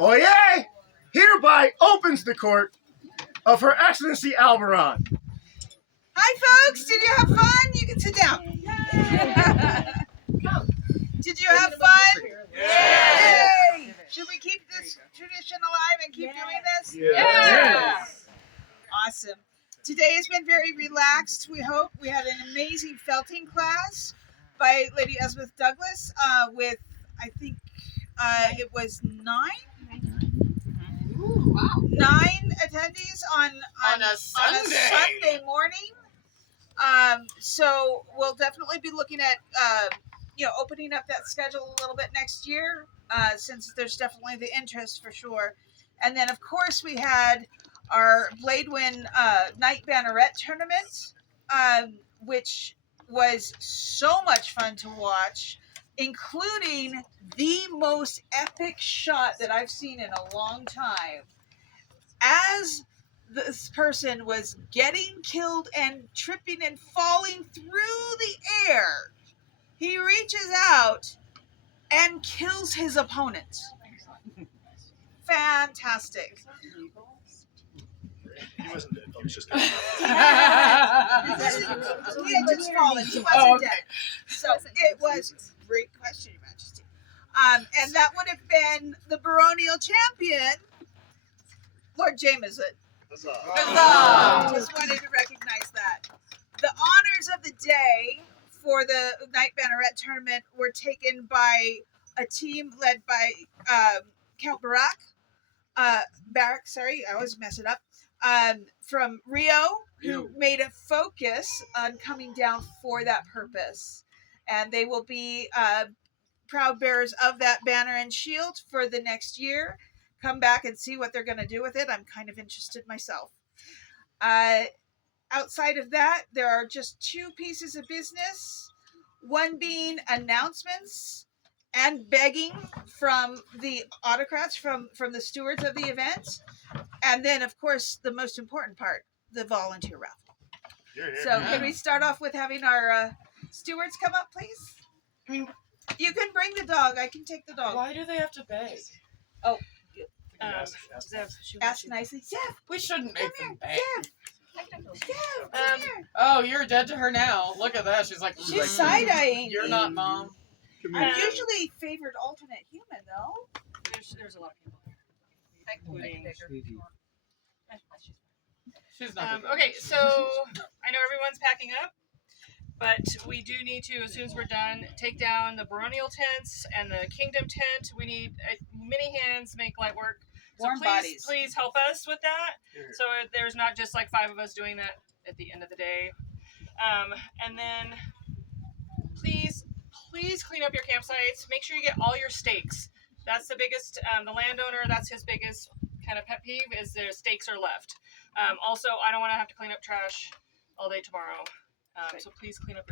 Oyez! Hereby opens the court of Her Excellency Alberon. Hi, folks. Did you have fun? You can sit down. Did you have fun? Yay! Should we keep this tradition alive and keep doing this? Yes. Awesome. Today has been very relaxed, we hope. We had an amazing felting class by Lady Elizabeth Douglas with, I think, it was 9? Ooh, wow. 9 attendees on a Sunday morning. So we'll definitely be looking at opening up that schedule a little bit next year, since there's definitely the interest for sure. And then of course we had our Bladewind Night Banneret tournament, which was so much fun to watch, including the most epic shot that I've seen in a long time. As this person was getting killed and tripping and falling through the air, he reaches out and kills his opponent. Fantastic. He wasn't dead. He was just He had just fallen. He wasn't dead. So it was a great question, Your Majesty. And that would have been the baronial champion, Lord Jameson. Huzzah. Just wanted to recognize that. The honors of the day for the Night Banneret tournament were taken by a team led by Count Barak, sorry, I always mess it up, from Rio, who made a focus on coming down for that purpose. And they will be proud bearers of that banner and shield for the next year. Come back and see what they're going to do with it. I'm kind of interested myself. Outside of that, there are just 2 pieces of business. One being announcements and begging from the autocrats, from the stewards of the event. And then, of course, the most important part, the volunteer raffle. So can we start off with having our stewards come up, please? I mean, you can bring the dog. I can take the dog. Why do they have to beg? Oh. Ask nicely. Jeff, we shouldn't make them beg. Jeff, oh, you're dead to her now. Look at that. She's like, she's side-eyeing. You're not mom. I'm usually favored alternate human, though. There's a lot of people She's not. okay, so I know everyone's packing up, but we do need to, as soon as we're done, take down the baronial tents and the kingdom tent. We need many hands make light work. So Warm bodies. Please help us with that. So there's not just like 5 of us doing that at the end of the day. And then please clean up your campsites. Make sure you get all your stakes. That's the biggest, the landowner, that's his biggest kind of pet peeve, is their stakes are left. Also, I don't want to have to clean up trash all day tomorrow. So please clean it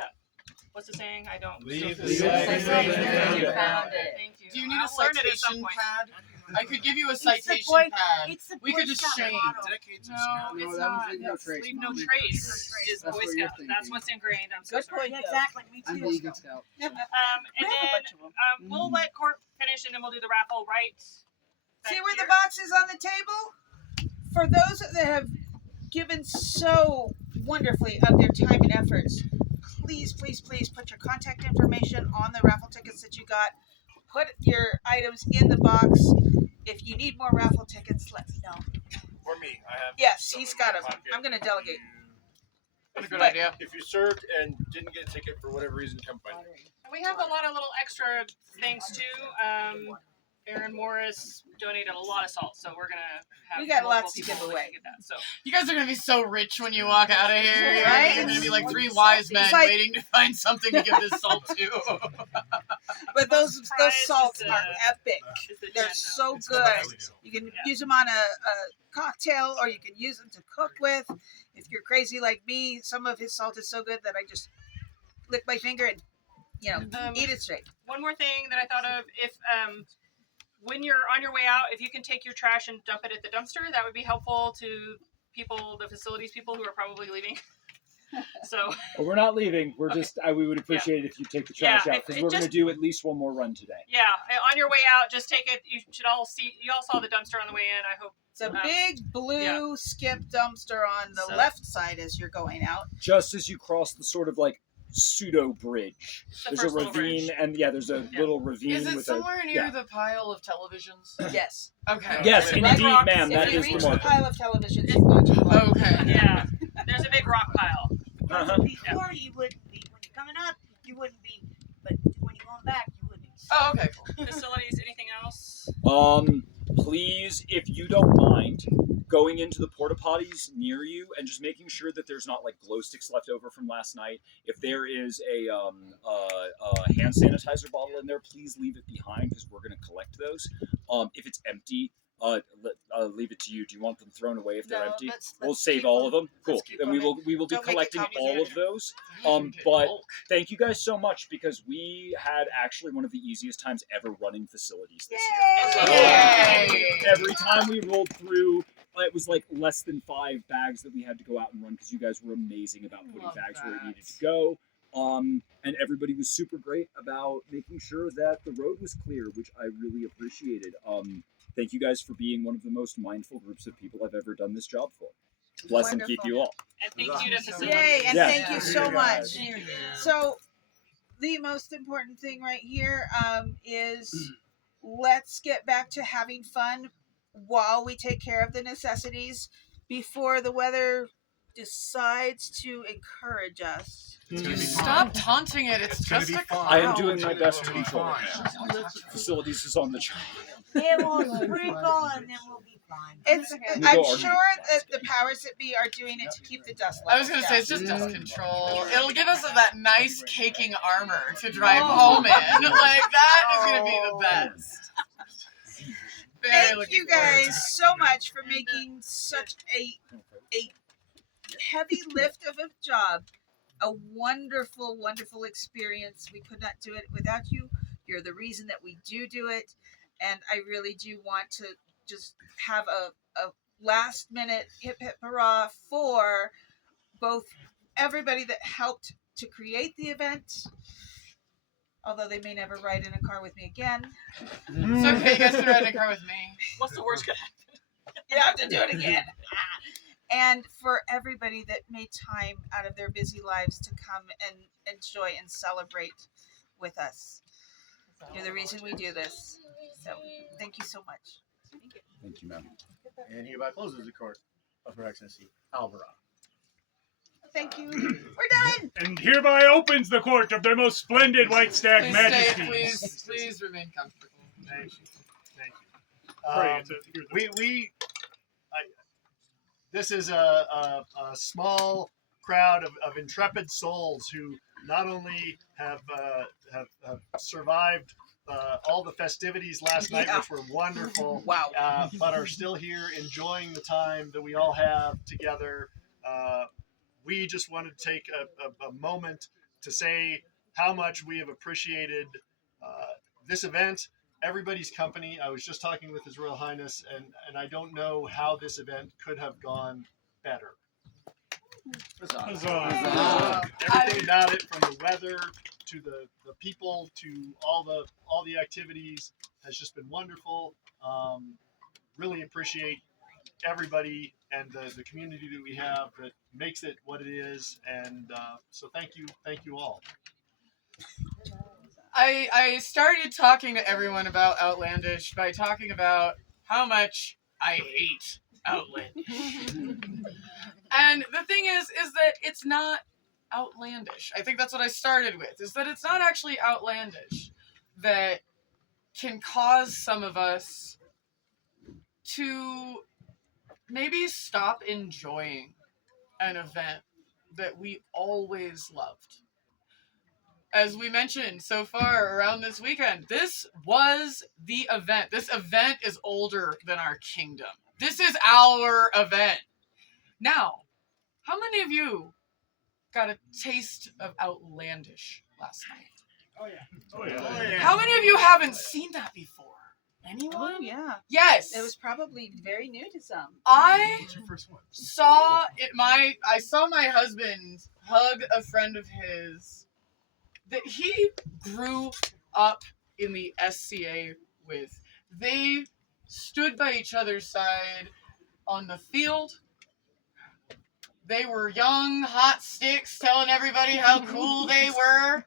up. What's the saying? I don't. Leave the Thank you. Do you need I'll a learn it at some citation point. pad? I could give you a citation pad. We could just shame. No, it's not. Leave no trace is Boy Scout. That's what's ingrained. I'm so Good sorry. point. Exactly. Me I'm too. Eagle Scout. And then we'll let Court finish, and then we'll do the raffle right. See where the box is on the table? For those that have given so wonderfully of their time and efforts, please put your contact information on the raffle tickets that you got. Put your items in the box. If you need more raffle tickets, let me know. Or me. I have. Yes, some he's in my got them. pocket. I'm going to delegate. That's a good But- idea. If you served and didn't get a ticket for whatever reason, come find me. We have a lot of little extra things too. Aaron Morris donated a lot of salt, so we're gonna have. We got multiple lots to people give away. Get that, so You guys are gonna be so rich when you walk out of here. Right? You're gonna be like 3 wise men It's like- waiting to find something to give this salt to. But those prize salts is, are epic. is the They're gem, so It's good. really good. You can use them on a cocktail, or you can use them to cook with. If you're crazy like me, some of his salt is so good that I just lick my finger and eat it straight. One more thing that I thought of: if when you're on your way out, if you can take your trash and dump it at the dumpster, that would be helpful to people, the facilities people who are probably leaving. So Well, we're not leaving. We're just. We would appreciate it if you take the trash out because we're going to do at least one more run today. yeah, on your way out, just take it. You should all see. You all saw the dumpster on the way in. I hope It's a big blue skip dumpster on the left side as you're going out. Just as you cross the sort of like pseudo bridge, there's a ravine, and there's a little ravine. Is it with somewhere near the pile of televisions? Yes. Okay. Yes, indeed, rocks. ma'am. That If is you the reach the marker. pile of televisions, you've gone too far. Okay. Yeah, there's a big rock pile. Before you wouldn't be, when you're coming up, you wouldn't be, but when you're going back, you wouldn't be. Oh, okay, cool. Facilities, anything else? Please, if you don't mind, going into the porta potties near you and just making sure that there's not like glow sticks left over from last night. If there is a hand sanitizer bottle in there, please leave it behind because we're going to collect those. If it's empty, leave it to you. Do you want them thrown away if they're empty? We'll save all of them. Cool. Then we will be collecting all of those. But thank you guys so much because we had actually one of the easiest times ever running facilities this year. Yay! Every time we rolled through, it was like less than 5 bags that we had to go out and run because you guys were amazing about putting bags where it needed to go. And everybody was super great about making sure that the road was clear, which I really appreciated. Thank you guys for being one of the most mindful groups of people I've ever done this job for. Bless and keep you all. And thank you to facilities. Yay, and thank you so much. Yeah. So, the most important thing right here is let's get back to having fun while we take care of the necessities before the weather decides to encourage us. Stop taunting it. It's just a cloud. I am doing my best to control it. Facilities is on the job. It will sprinkle and then we'll be fine. I'm sure that the powers that be are doing it to keep the dust levels I was going to say, down. it's just dust control. It'll give us that nice caking armor to drive home in. Like, that is going to be the best. Thank you guys so much for making such a heavy lift of a job a wonderful, wonderful experience. We could not do it without you. You're the reason that we do it. And I really do want to just have a last minute hip hip hurrah for both everybody that helped to create the event, although they may never ride in a car with me again. It's okay, you guys can ride in a car with me. What's the worst could happen? You have to do it again. And for everybody that made time out of their busy lives to come and enjoy and celebrate with us. You're the reason we do this. So thank you so much. Thank you, ma'am. And hereby closes the court of Her Excellency Alvarado. Thank you. We're done. And hereby opens the court of their most splendid white stag Please majesties. stay, please remain comfortable. Thank you. This is a small crowd of intrepid souls who not only have survived all the festivities last night, which were wonderful, but are still here enjoying the time that we all have together. We just wanted to take a moment to say how much we have appreciated this event, everybody's company. I was just talking with His Royal Highness, and I don't know how this event could have gone better. Everything about it, from the weather to the people to all the activities, has just been wonderful. Really appreciate everybody and the community that we have that makes it what it is, and so thank you all. I started talking to everyone about Outlandish by talking about how much I hate Outlandish. And the thing is that it's not outlandish. I think that's what I started with, is that it's not actually outlandish that can cause some of us to maybe stop enjoying an event that we always loved. As we mentioned so far around this weekend, this was the event. This event is older than our kingdom. This is our event. Now, how many of you got a taste of Outlandish last night? Oh yeah. How many of you haven't seen that before? Anyone? Oh yeah, Yes. it was probably very new to some. I What's your first one? I saw my husband hug a friend of his that he grew up in the SCA with. They stood by each other's side on the field. They were young, hot sticks telling everybody how cool they were.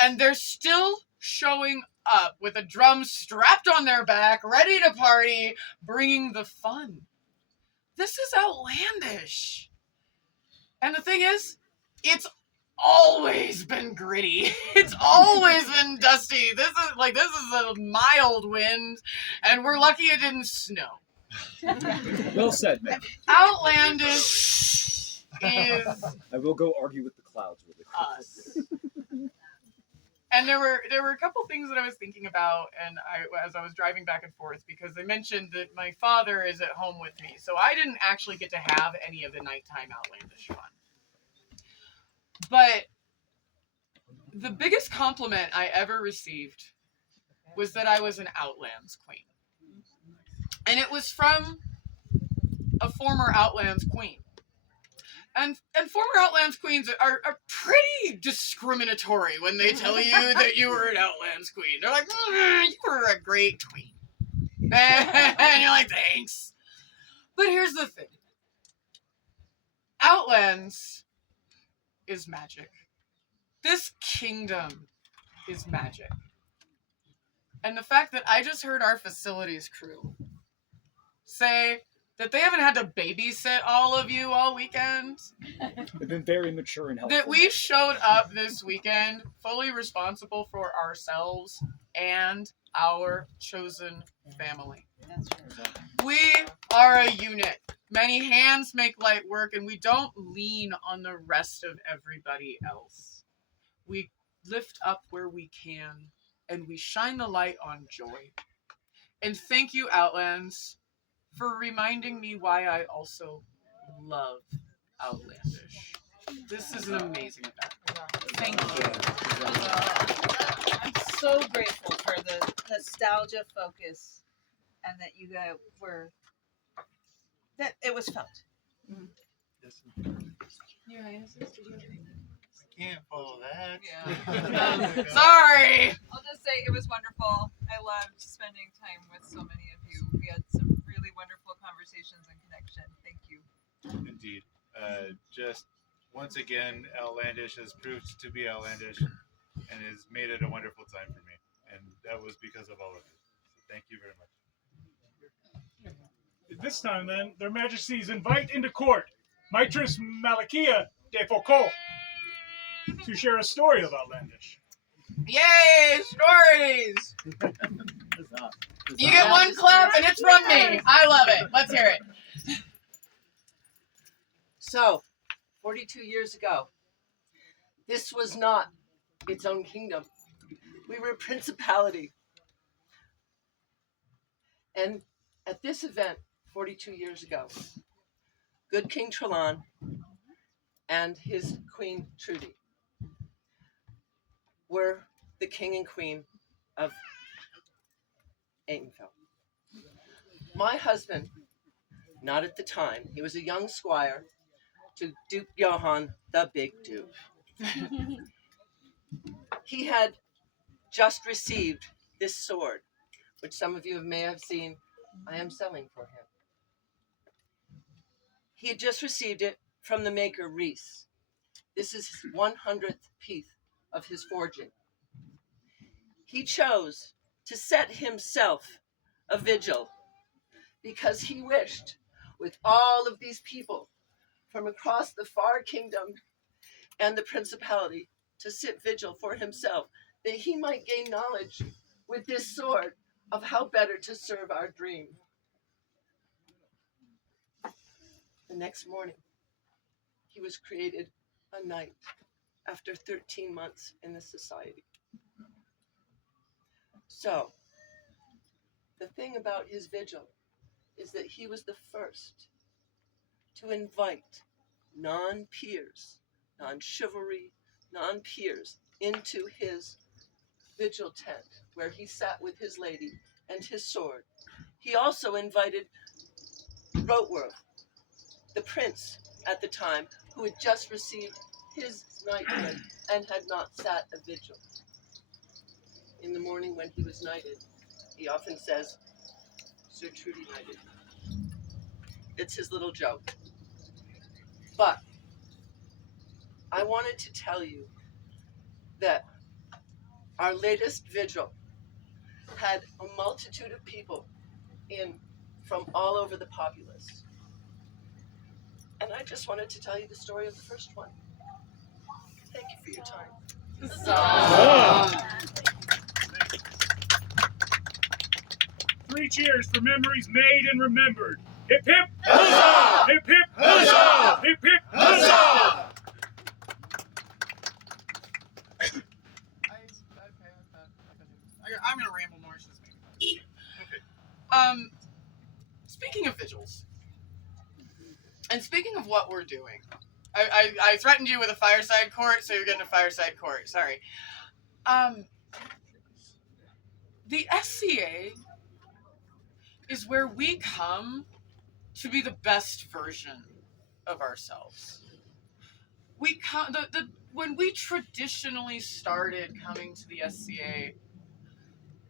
And they're still showing up with a drum strapped on their back, ready to party, bringing the fun. This is outlandish. And the thing is, it's always been gritty. It's always been dusty. This is a mild wind, and we're lucky it didn't snow. Well said, man. Outlandish is I will go argue with the clouds really quickly. us. And there were a couple things that I was thinking about, and as I was driving back and forth, because they mentioned that my father is at home with me, so I didn't actually get to have any of the nighttime outlandish fun. But the biggest compliment I ever received was that I was an Outlands queen, and it was from a former Outlands queen. And former Outlands queens are pretty discriminatory when they tell you that you were an Outlands queen. They're like, you were a great queen. And you're like, thanks. But here's the thing. Outlands is magic. This kingdom is magic. And the fact that I just heard our facilities crew say that they haven't had to babysit all of you all weekend. They've been very mature and helpful. That we showed up this weekend fully responsible for ourselves and our chosen family. That's true. We are a unit. Many hands make light work, and we don't lean on the rest of everybody else. We lift up where we can, and we shine the light on joy. And thank you, Outlands, for reminding me why I also love Outlandish. This is an amazing event. Thank you. I'm so grateful for the nostalgia focus, and that you guys were that it was felt. Your Highnesses, did you Can't follow that. Sorry! I'll just say it was wonderful. I loved spending time with so many of you. We had some really wonderful conversations and connection. Thank you. Indeed. Just once again, Outlandish has proved to be outlandish and has made it a wonderful time for me. And that was because of all of it. So thank you very much. This time, then, their majesties invite into court Mistress Malakia de Foucault to share a story of Outlandish. Yay! Stories! You get one clap and it's from me. I love it. Let's hear it. So, 42 years ago, this was not its own kingdom. We were a principality. And at this event, 42 years ago, good King Trelon and his Queen Trudy were the king and queen of Atenfell. My husband, not at the time, he was a young squire to Duke Johann the Big Duke. He had just received this sword, which some of you may have seen I am selling for him. He had just received it from the maker Reese. This is his 100th piece of his forging. He chose to set himself a vigil because he wished, with all of these people from across the far kingdom and the principality, to sit vigil for himself, that he might gain knowledge with this sword of how better to serve our dream. The next morning, he was created a knight after 13 months in the society. So, the thing about his vigil is that he was the first to invite non-peers, non-chivalry, non-peers into his vigil tent where he sat with his lady and his sword. He also invited Rotworth, the prince at the time, who had just received his knighthood and had not sat a vigil. In the morning when he was knighted, he often says, Sir Trudy knighted. It's his little joke. But I wanted to tell you that our latest vigil had a multitude of people in from all over the populace. And I just wanted to tell you the story of the first one. Thank you for your time. Three cheers for memories made and remembered. Hip hip! Huzzah! Hip hip! Huzzah! Hip hip! Huzzah! I'm gonna ramble more. Okay. Speaking of vigils, and speaking of what we're doing, I threatened you with a fireside court, so you're getting a fireside court. Sorry. The SCA is where we come to be the best version of ourselves. We come when we traditionally started coming to the SCA,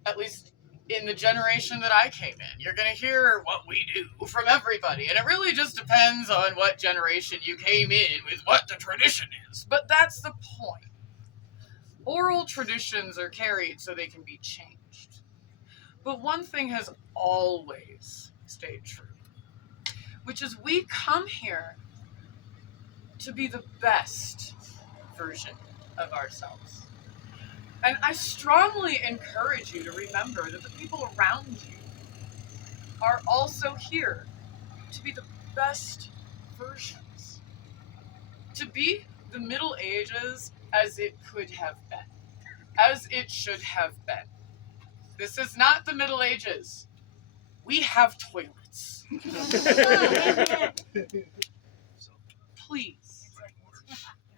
at least in the generation that I came in, you're going to hear what we do from everybody. And it really just depends on what generation you came in with what the tradition is. But that's the point. Oral traditions are carried so they can be changed. But one thing has always stayed true, which is we come here to be the best version of ourselves. And I strongly encourage you to remember that the people around you are also here to be the best versions. To be the Middle Ages as it could have been. As it should have been. This is not the Middle Ages. We have toilets. So please,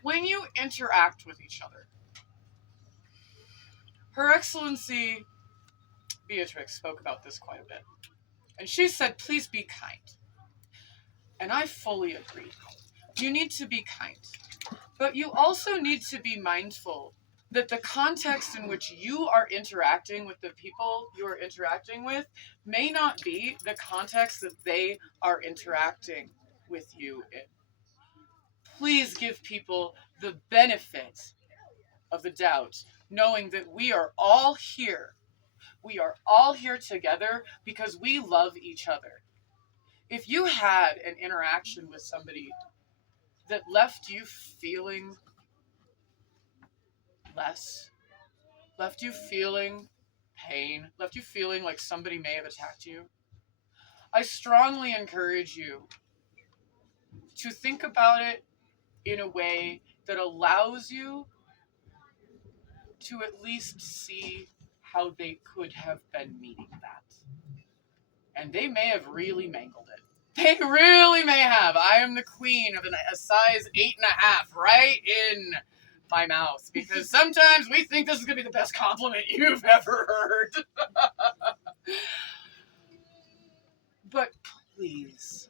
when you interact with each other, Her Excellency Beatrix spoke about this quite a bit. And she said, please be kind. And I fully agree. You need to be kind. But you also need to be mindful that the context in which you are interacting with the people you are interacting with may not be the context that they are interacting with you in. Please give people the benefit of the doubt, knowing that we are all here. We are all here together because we love each other. If you had an interaction with somebody that left you feeling less, left you feeling pain, left you feeling like somebody may have attacked you, I strongly encourage you to think about it in a way that allows you to at least see how they could have been meaning that. And they may have really mangled it. They really may have. I am the queen of a size 8.5 right in my mouth. Because sometimes we think this is going to be the best compliment you've ever heard. But please,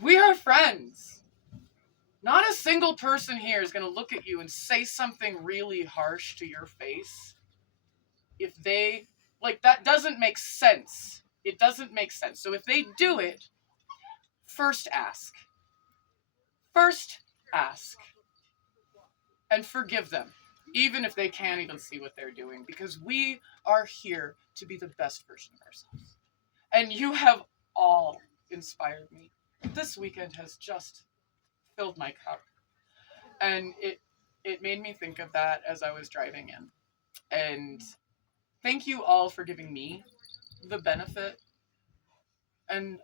we are friends. Not a single person here is going to look at you and say something really harsh to your face. If they, that doesn't make sense. It doesn't make sense. So if they do it, first ask. First ask. And forgive them, even if they can't even see what they're doing, because we are here to be the best version of ourselves. And you have all inspired me. This weekend has just filled my cup. And it made me think of that as I was driving in. And thank you all for giving me the benefit. And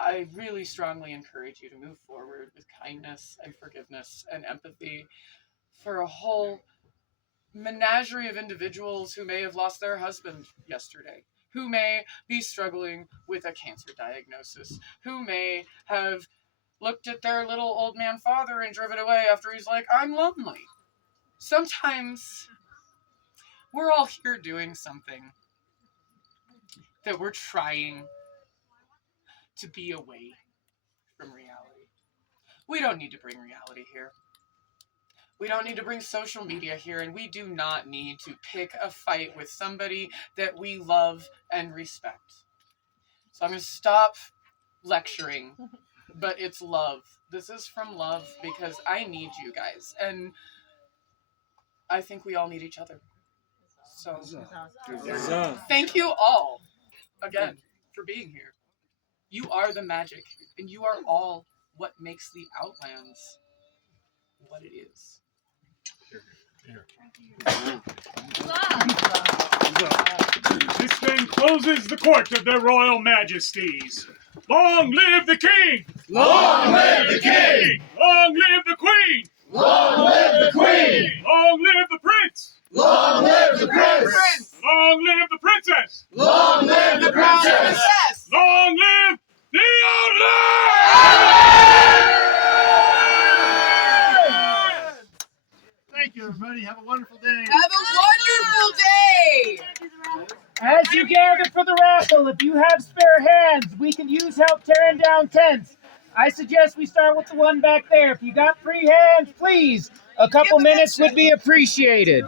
I really strongly encourage you to move forward with kindness and forgiveness and empathy for a whole menagerie of individuals who may have lost their husband yesterday, who may be struggling with a cancer diagnosis, who may have looked at their little old man father and driven away after he's like, I'm lonely. Sometimes we're all here doing something that we're trying to be away from reality. We don't need to bring reality here. We don't need to bring social media here, and we do not need to pick a fight with somebody that we love and respect. So I'm going to stop lecturing, but it's love. This is from love because I need you guys, and I think we all need each other. So thank you all again for being here. You are the magic, and you are all what makes the Outlands what it is. This then closes the court of their royal majesties. Long live the king! Long live the king! Long live the queen! Long live the queen! Long live the prince! Long live the prince! Long live the princess! Long live the princess! Long live the Outlands! Thank you, everybody. Have a wonderful day. Have a wonderful day! As you gather for the raffle, if you have spare hands, we can use help tearing down tents. I suggest we start with the one back there. If you got free hands, please, a couple minutes would be appreciated.